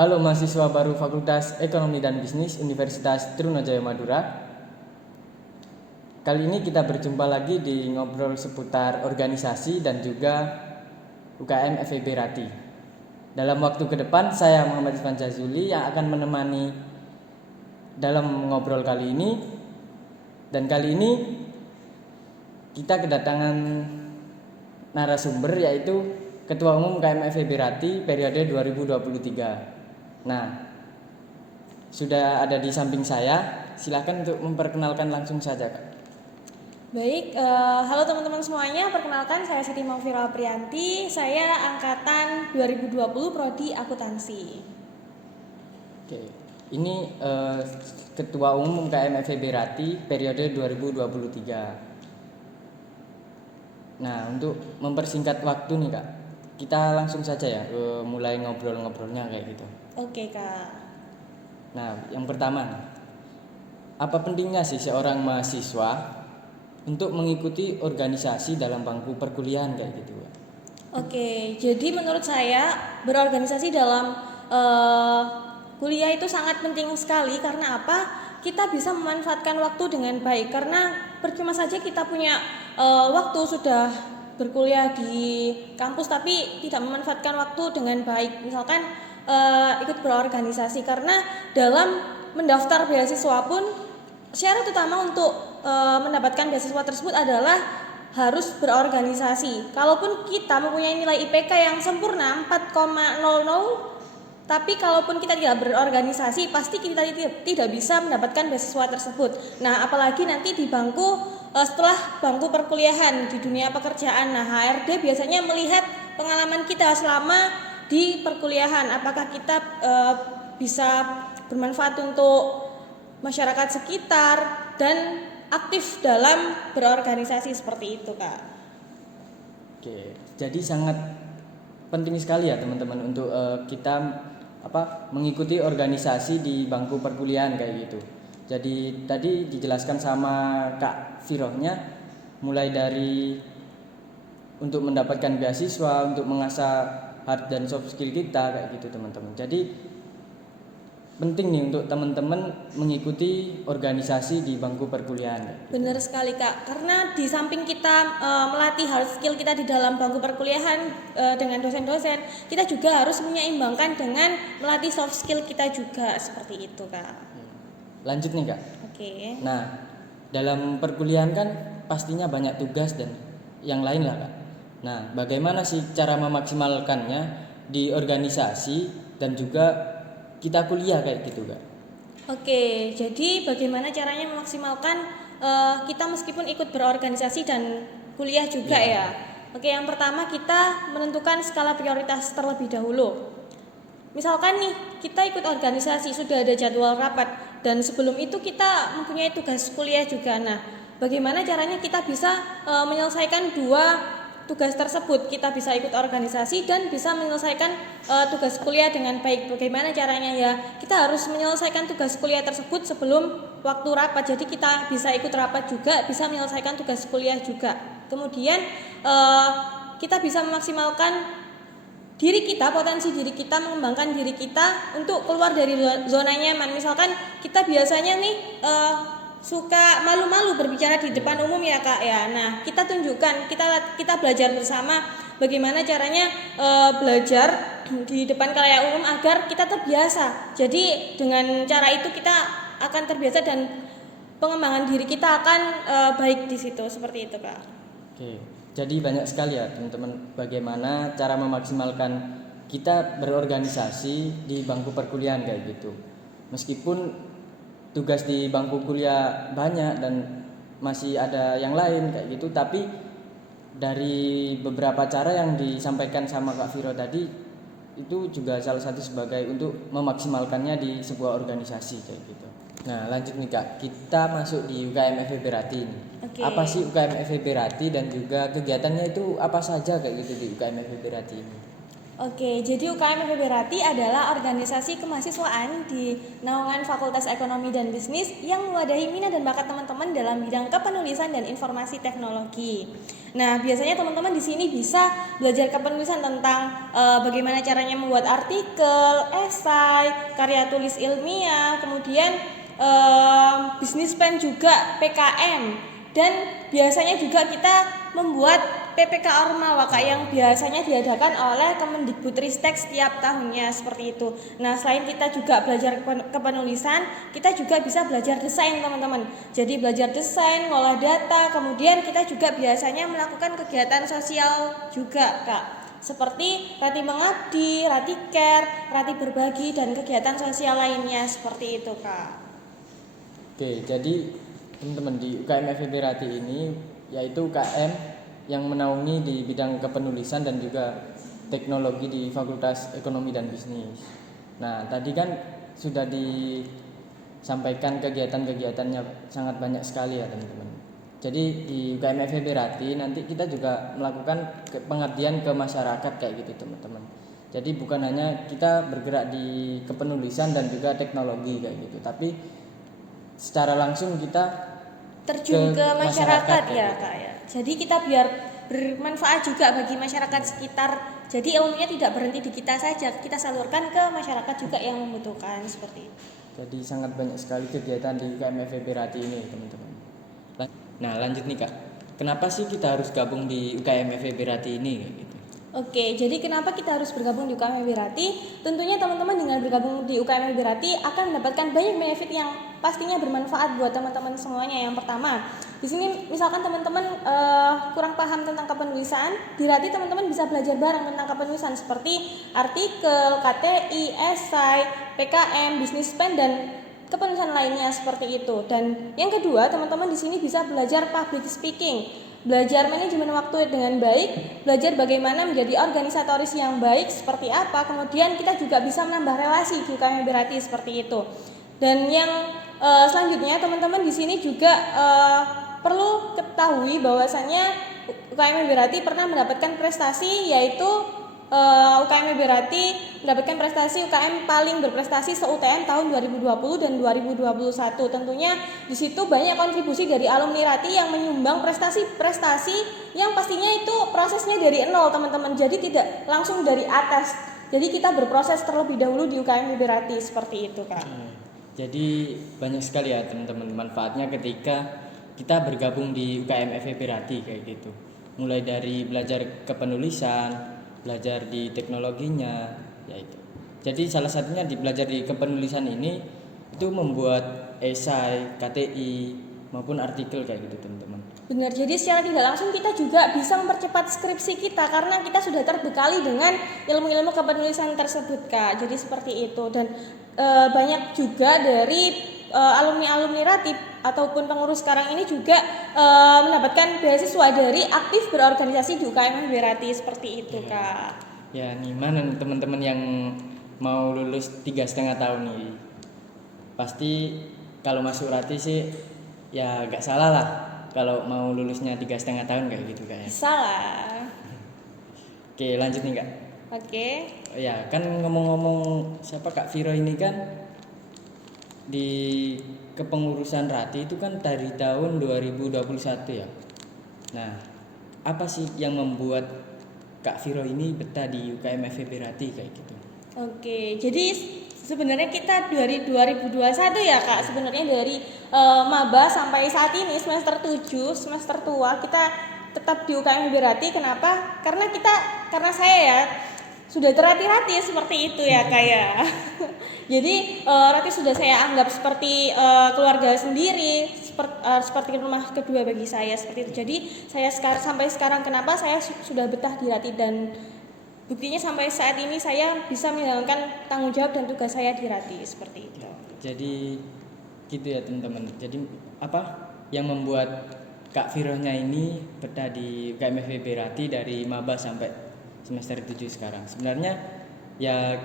Halo mahasiswa baru Fakultas Ekonomi dan Bisnis Universitas Trunajaya Madura. Kali ini kita berjumpa lagi di ngobrol seputar organisasi dan juga UKM FEB Rati. Dalam waktu ke depan saya Muhammad Irfan Jazuli yang akan menemani dalam ngobrol kali ini. Dan kali ini kita kedatangan narasumber yaitu Ketua Umum UKM FEB Rati periode 2023. Nah, sudah ada di samping saya. Silakan untuk memperkenalkan langsung saja, Kak. Baik, halo teman-teman semuanya. Perkenalkan, saya Siti Maufira Priyanti. Saya angkatan 2020 prodi akuntansi. Oke, ini Ketua Umum UKM FEB Rati periode 2023. Nah, untuk mempersingkat waktu nih, Kak, kita langsung saja ya mulai ngobrol-ngobrolnya kayak gitu. Oke, Kak. Nah, yang pertama, apa pentingnya sih seorang mahasiswa untuk mengikuti organisasi dalam bangku perkuliahan kayak gitu, Kak? Oke, jadi menurut saya berorganisasi dalam kuliah itu sangat penting sekali. Karena apa? Kita bisa memanfaatkan waktu dengan baik. Karena percuma saja kita punya waktu sudah berkuliah di kampus tapi tidak memanfaatkan waktu dengan baik. Misalkan ikut berorganisasi, karena dalam mendaftar beasiswa pun syarat utama untuk mendapatkan beasiswa tersebut adalah harus berorganisasi. Kalaupun kita mempunyai nilai IPK yang sempurna 4,00, tapi kalaupun kita tidak berorganisasi, pasti kita tidak bisa mendapatkan beasiswa tersebut. Nah, apalagi nanti di bangku setelah bangku perkuliahan di dunia pekerjaan. Nah, HRD biasanya melihat pengalaman kita selama di perkuliahan. Apakah kita bisa bermanfaat untuk masyarakat sekitar dan aktif dalam berorganisasi seperti itu, Kak. Oke, jadi sangat penting sekali ya teman-teman untuk kita mengikuti organisasi di bangku perkuliahan kayak gitu. Jadi tadi dijelaskan sama Kak Firohnya mulai dari untuk mendapatkan beasiswa, untuk mengasah hard dan soft skill kita kayak gitu teman-teman. Jadi penting nih untuk teman-teman mengikuti organisasi di bangku perkuliahan. Benar sekali, Kak. Karena di samping kita melatih hard skill kita di dalam bangku perkuliahan dengan dosen-dosen, kita juga harus menyeimbangkan dengan melatih soft skill kita juga, seperti itu, Kak. Lanjut nih, Kak. Oke. Nah, dalam perkuliahan kan pastinya banyak tugas dan yang lain lah, Kak. Nah, bagaimana sih cara memaksimalkannya di organisasi dan juga kita kuliah kayak gitu, Kak? Oke, jadi bagaimana caranya memaksimalkan kita meskipun ikut berorganisasi dan kuliah juga ya. Oke, yang pertama kita menentukan skala prioritas terlebih dahulu. Misalkan nih, kita ikut organisasi, sudah ada jadwal rapat, dan sebelum itu kita mempunyai tugas kuliah juga. Nah, bagaimana caranya kita bisa menyelesaikan dua tugas tersebut? Kita bisa ikut organisasi dan bisa menyelesaikan tugas kuliah dengan baik. Bagaimana caranya ya? Kita harus menyelesaikan tugas kuliah tersebut sebelum waktu rapat. Jadi kita bisa ikut rapat juga, bisa menyelesaikan tugas kuliah juga. Kemudian kita bisa memaksimalkan diri kita, potensi diri kita, mengembangkan diri kita untuk keluar dari zona nyaman. Misalkan kita biasanya nih suka malu-malu berbicara di depan umum ya, Kak ya. Nah, kita tunjukkan, kita belajar bersama bagaimana caranya belajar di depan khalayak umum agar kita terbiasa. Jadi dengan cara itu kita akan terbiasa dan pengembangan diri kita akan baik di situ, seperti itu, Kak. Oke. Jadi banyak sekali ya teman-teman bagaimana cara memaksimalkan kita berorganisasi di bangku perkuliahan kayak gitu. Meskipun tugas di bangku kuliah banyak dan masih ada yang lain kayak gitu, tapi dari beberapa cara yang disampaikan sama Kak Viro tadi itu juga salah satu sebagai untuk memaksimalkannya di sebuah organisasi kayak gitu. Nah, lanjut nih, Kak, kita masuk di UKM FEB Rati ini. Oke. Apa sih UKM FEB Rati dan juga kegiatannya itu apa saja kayak gitu di UKM FEB Rati ini? Oke, jadi UKM FEB Rati adalah organisasi kemahasiswaan di naungan Fakultas Ekonomi dan Bisnis yang mewadahi minat dan bakat teman-teman dalam bidang kepenulisan dan informasi teknologi. Nah, biasanya teman-teman di sini bisa belajar kepenulisan tentang bagaimana caranya membuat artikel, esai, karya tulis ilmiah, kemudian bisnis plan juga PKM, dan biasanya juga kita membuat PPK Ormawa Kak, yang biasanya diadakan oleh Kemendikbudristek setiap tahunnya seperti itu. Nah, selain kita juga belajar kepenulisan, kita juga bisa belajar desain teman-teman. Jadi belajar desain, ngolah data, kemudian kita juga biasanya melakukan kegiatan sosial juga Kak, seperti Rati Mengabdi, Rati Care, Rati Berbagi, dan kegiatan sosial lainnya seperti itu Kak. Oke, jadi teman-teman di UKM FEB Rati ini yaitu UKM yang menaungi di bidang kepenulisan dan juga teknologi di Fakultas Ekonomi dan Bisnis. Nah, tadi kan sudah disampaikan kegiatan-kegiatannya sangat banyak sekali ya teman-teman. Jadi di UKM FEB Rati nanti kita juga melakukan pengabdian ke masyarakat kayak gitu teman-teman. Jadi bukan hanya kita bergerak di kepenulisan dan juga teknologi kayak gitu, tapi secara langsung kita terjun ke masyarakat ya gitu. Kak ya. Jadi kita biar bermanfaat juga bagi masyarakat sekitar. Jadi ilmunya tidak berhenti di kita saja, kita salurkan ke masyarakat juga yang membutuhkan seperti itu. Jadi sangat banyak sekali kegiatan di UKM FEB Rati ini teman-teman. Nah lanjut nih Kak, kenapa sih kita harus gabung di UKM FEB Rati ini gitu? Oke, jadi kenapa kita harus bergabung di UKM FEB Rati? Tentunya teman-teman dengan bergabung di UKM FEB Rati akan mendapatkan banyak benefit yang pastinya bermanfaat buat teman-teman semuanya. Yang pertama, di sini misalkan teman-teman kurang paham tentang kepenulisan, di Rati teman-teman bisa belajar bareng tentang kepenulisan seperti artikel, KTI, esai, PKM, bisnis plan, dan kepenulisan lainnya seperti itu. Dan yang kedua, teman-teman di sini bisa belajar public speaking, belajar manajemen waktu dengan baik, belajar bagaimana menjadi organisatoris yang baik seperti apa. Kemudian kita juga bisa menambah relasi di UKM FEB Rati seperti itu. Dan yang selanjutnya teman-teman di sini juga perlu ketahui bahwasannya UKM FEB Rati pernah mendapatkan prestasi, yaitu UKM FEB Rati mendapatkan prestasi UKM paling berprestasi se-UTM tahun 2020 dan 2021. Tentunya di situ banyak kontribusi dari alumni Rati yang menyumbang prestasi-prestasi yang pastinya itu prosesnya dari nol teman-teman. Jadi tidak langsung dari atas. Jadi kita berproses terlebih dahulu di UKM FEB Rati seperti itu Kak. Jadi banyak sekali ya teman-teman manfaatnya ketika kita bergabung di UKM FEB Rati kayak gitu. Mulai dari belajar kepenulisan, belajar di teknologinya, yaitu. Jadi salah satunya di belajar di kepenulisan ini itu membuat esai, KTI maupun artikel kayak gitu teman-teman. Benar, jadi secara tidak langsung kita juga bisa mempercepat skripsi kita karena kita sudah terbekali dengan ilmu-ilmu kepenulisan tersebut Kak. Jadi seperti itu. Dan banyak juga dari alumni-alumni Ratib ataupun pengurus sekarang ini juga mendapatkan beasiswa dari aktif berorganisasi di UKM FEB Rati seperti itu Kak. Ya nih mana nih teman-teman yang mau lulus 3,5 tahun nih, pasti kalau masuk Rati sih ya gak salah lah kalau mau lulusnya 3,5 tahun kayak gitu Kak ya. Salah. Oke lanjut nih Kak. Oke. Ya kan ngomong-ngomong siapa Kak Viro ini kan di kepengurusan Rati itu kan dari tahun 2021 ya. Nah, apa sih yang membuat Kak Viro ini betah di UKM FEB Rati kayak gitu? Oke, jadi sebenarnya kita dari 2021 ya Kak, sebenarnya dari maba sampai saat ini semester 7, semester tua kita tetap di UKM FEB Rati. Kenapa? Karena saya ya sudah terhati-hati seperti itu ya Kak ya. Jadi Rati sudah saya anggap seperti keluarga sendiri, seperti rumah kedua bagi saya seperti itu. Jadi saya sampai sekarang kenapa saya sudah betah di Rati, dan buktinya sampai saat ini saya bisa menjalankan tanggung jawab dan tugas saya di Rati seperti itu. Jadi gitu ya teman-teman. Jadi apa yang membuat Kak Vironya ini betah di UKM FEB Rati dari maba sampai semester 7 sekarang? Sebenarnya ya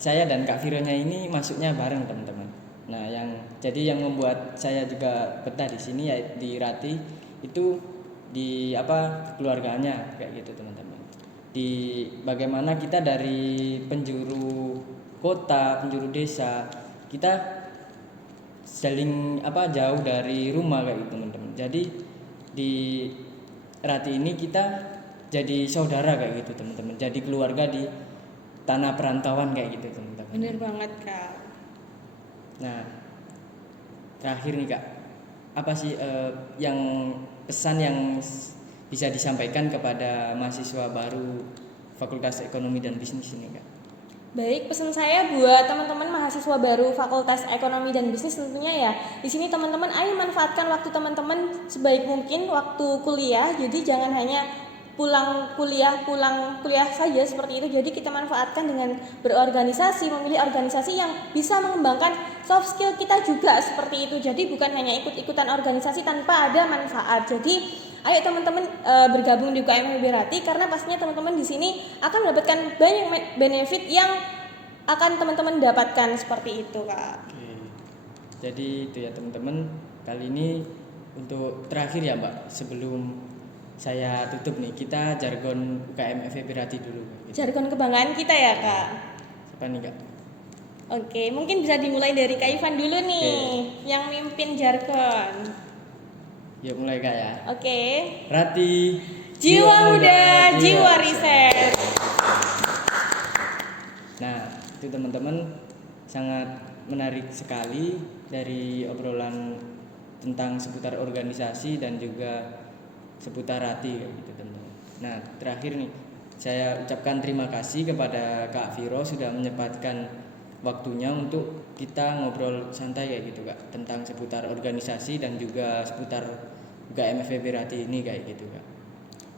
saya dan Kak Vironya ini masuknya bareng teman-teman. Nah, yang membuat saya juga betah di sini ya di Rati itu di keluarganya kayak gitu teman-teman. di bagaimana kita dari penjuru kota, penjuru desa, kita saling jauh dari rumah kayak gitu teman-teman. Jadi di Rati ini kita jadi saudara kayak gitu teman-teman. Jadi keluarga di tanah perantauan kayak gitu teman-teman. Bener banget Kak. Nah, terakhir nih Kak, apa sih yang pesan yang bisa disampaikan kepada mahasiswa baru Fakultas Ekonomi dan Bisnis ini Kak? Baik, pesan saya buat teman-teman mahasiswa baru Fakultas Ekonomi dan Bisnis tentunya ya. Di sini teman-teman ayo manfaatkan waktu teman-teman sebaik mungkin waktu kuliah. Jadi jangan hanya pulang kuliah saja seperti itu. Jadi kita manfaatkan dengan berorganisasi, memilih organisasi yang bisa mengembangkan soft skill kita juga seperti itu. Jadi bukan hanya ikut-ikutan organisasi tanpa ada manfaat. Jadi ayo teman-teman bergabung di UKM FEB Rati karena pastinya teman-teman di sini akan mendapatkan banyak benefit yang akan teman-teman dapatkan seperti itu Kak. Oke. Jadi itu ya teman-teman, kali ini untuk terakhir ya Mbak, sebelum saya tutup nih, kita jargon UKM FEB Rati dulu. Gitu. Jargon kebanggaan kita ya Kak. Siapa nih Kak? Oke, mungkin bisa dimulai dari Kak Ivan dulu nih, yang mimpin jargon. Yuk mulai Kak ya. Oke. Rati, Jiwa muda, jiwa riset. Nah, itu teman-teman sangat menarik sekali dari obrolan tentang seputar organisasi dan juga seputar Rati kayak gitu teman-teman. Nah, terakhir nih saya ucapkan terima kasih kepada Kak Viro sudah menyempatkan waktunya untuk kita ngobrol santai kayak gitu Kak, tentang seputar organisasi dan juga seputar UKM FEB Rati ini kayak gitu Kak.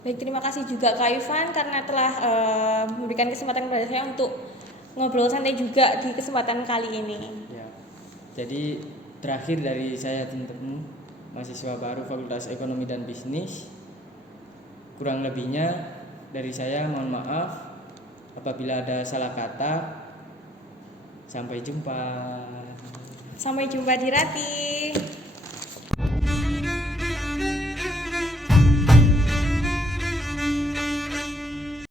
Baik, terima kasih juga Kak Ivan karena telah memberikan kesempatan kepada saya untuk ngobrol santai juga di kesempatan kali ini. Ya. Jadi terakhir dari saya teman-teman mahasiswa baru Fakultas Ekonomi dan Bisnis, kurang lebihnya dari saya mohon maaf apabila ada salah kata. Sampai jumpa. Sampai jumpa di Rati.